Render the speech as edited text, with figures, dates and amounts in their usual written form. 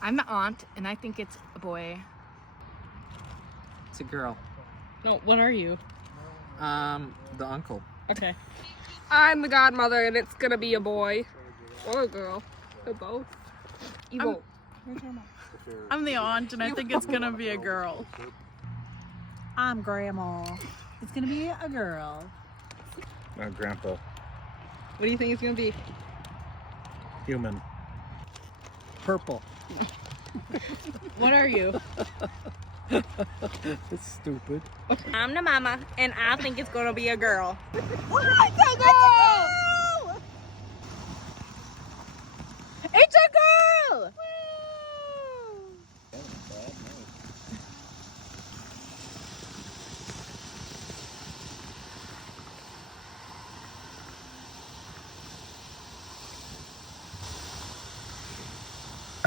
I'm the aunt, and I think it's a boy. It's a girl. No, what are you? The uncle. Okay. I'm the godmother, and it's gonna be a boy or a girl. Or both. You won't. I'm the aunt, and I think it's gonna be a girl. I'm grandma. It's gonna be a girl. Grandpa. What do you think it's gonna be? Human. Purple. What are you? It's stupid. I'm the mama, and I think it's gonna be a girl. It's a girl!